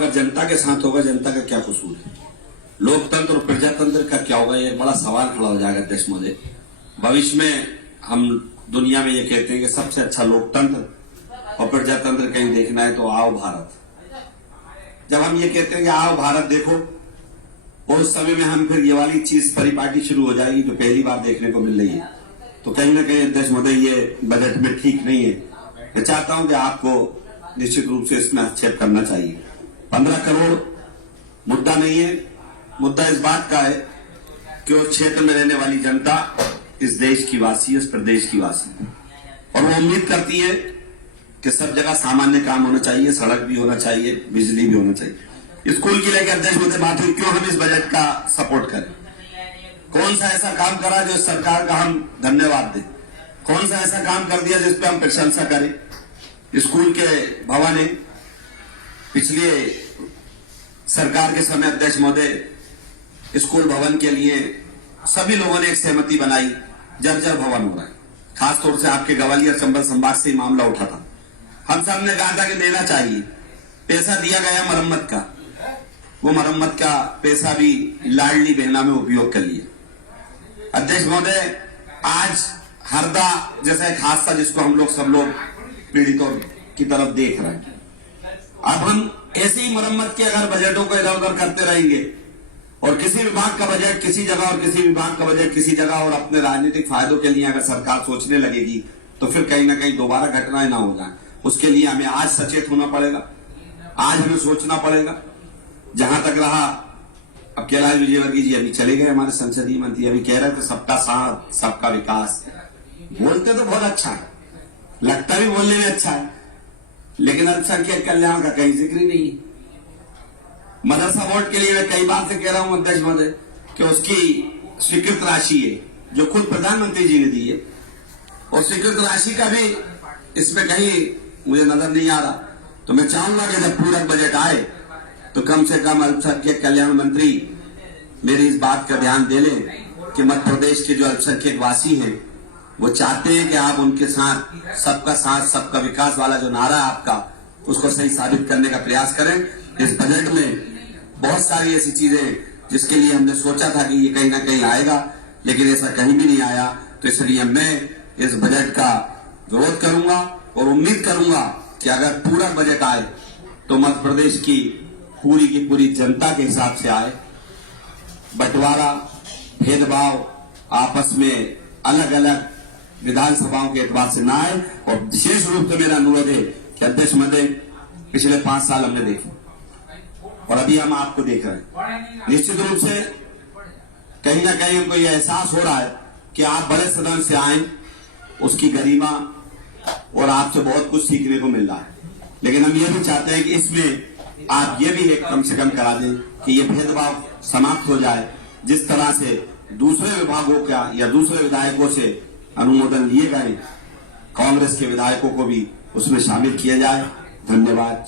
अगर जनता के साथ होगा, जनता का क्या कसूर है? लोकतंत्र और प्रजातंत्र का क्या होगा? ये बड़ा सवाल खड़ा हो जाएगा अध्यक्ष महोदय। भविष्य में हम दुनिया में ये कहते हैं कि सबसे अच्छा लोकतंत्र और प्रजातंत्र कहीं देखना है तो आओ भारत। जब हम ये कहते हैं कि आओ भारत देखो, और उस समय में हम फिर ये वाली चीज परिपाटी शुरू हो जाएगी जो पहली बार देखने को मिल रही है, तो कहीं ना कहीं अध्यक्ष महोदय ये बजट में ठीक नहीं है। मैं चाहता हूं कि आपको निश्चित रूप से इसमें हस्तक्षेप करना चाहिए। 15 करोड़ मुद्दा नहीं है, मुद्दा इस बात का है कि उस क्षेत्र में रहने वाली जनता इस देश की वासी है, इस प्रदेश की वासी है, और वो उम्मीद करती है कि सब जगह सामान्य काम होना चाहिए, सड़क भी होना चाहिए, बिजली भी होना चाहिए। स्कूल की लेकर अध्यक्ष महोदय बात हुई, क्यों हम इस बजट का सपोर्ट करें? कौन सा ऐसा काम करा जो सरकार का हम धन्यवाद दें? कौन सा ऐसा काम कर दिया जिस पे हम प्रशंसा करें? स्कूल के भवन है, पिछले सरकार के समय अध्यक्ष महोदय स्कूल भवन के लिए सभी लोगों ने एक सहमति बनाई, जर्जर भवन हो रहा है। खासतौर से आपके ग्वालियर चंबल संभाग से मामला उठा था। हम सब ने कहा था कि देना चाहिए, पैसा दिया गया मरम्मत का, वो मरम्मत का पैसा भी लाडली बहना में उपयोग कर लिया। अध्यक्ष महोदय, आज हरदा जैसा एक हादसा जिसको हम लोग सब लोग पीड़ितों की तरफ देख रहे हैं, अब हम ऐसी ही मरम्मत के अगर बजटों को इधर उधर करते रहेंगे और किसी विभाग का बजट किसी जगह और किसी विभाग का बजट किसी जगह और अपने राजनीतिक फायदों के लिए अगर सरकार सोचने लगेगी तो फिर कहीं ना कहीं दोबारा घटनाएं ना हो जाए। उसके लिए हमें आज सचेत होना पड़ेगा, आज हमें सोचना पड़ेगा। जहां तक रहा, अब कैलाश विजयवर्गीय जी अभी चले गए, हमारे संसदीय मंत्री, अभी कह रहे थे सबका साथ सबका विकास। बोलते तो बहुत अच्छा है, लगता भी बोलने में अच्छा है, लेकिन अल्पसंख्यक कल्याण का कहीं जिक्र ही नहीं है। मदरसा बोर्ड के लिए मैं कई बार से कह रहा हूं अध्यक्ष महोदय कि उसकी स्वीकृत राशि है जो खुद प्रधानमंत्री जी ने दी है, और स्वीकृत राशि का भी इसमें कहीं मुझे नजर नहीं आ रहा। तो मैं चाहूंगा कि जब पूरक बजट आए तो कम से कम अल्पसंख्यक कल्याण मंत्री मेरी इस बात का ध्यान दे लें कि मध्य प्रदेश के जो अल्पसंख्यक वासी हैं वो चाहते हैं कि आप उनके साथ सबका विकास वाला जो नारा है आपका, उसको सही साबित करने का प्रयास करें। इस बजट में बहुत सारी ऐसी चीजें जिसके लिए हमने सोचा था कि ये कहीं ना कहीं आएगा, लेकिन ऐसा कहीं भी नहीं आया। तो इसलिए मैं इस बजट का विरोध करूंगा और उम्मीद करूंगा कि अगर पूरा बजट आए तो मध्य प्रदेश की पूरी जनता के हिसाब से आए। बंटवारा, भेदभाव, आपस में अलग अलग विधानसभाओं के एतबार से ना आए। और विशेष रूप से मेरा अनुरोध है कि अध्यक्ष महोदय, पिछले 5 साल हमने देखे और अभी हम आपको देख रहे हैं। निश्चित रूप से कहीं ना कहीं हमको यह एहसास हो रहा है कि आप बड़े सदन से आए, उसकी गरिमा और आपसे बहुत कुछ सीखने को मिल रहा है। लेकिन हम ये भी चाहते हैं कि इसमें आप ये भी एक कम से कम करा दें कि ये भेदभाव समाप्त हो जाए। जिस तरह से दूसरे विभागों का या दूसरे विधायकों से अनुमोदन लिए गए, कांग्रेस के विधायकों को भी उसमें शामिल किया जाए। धन्यवाद।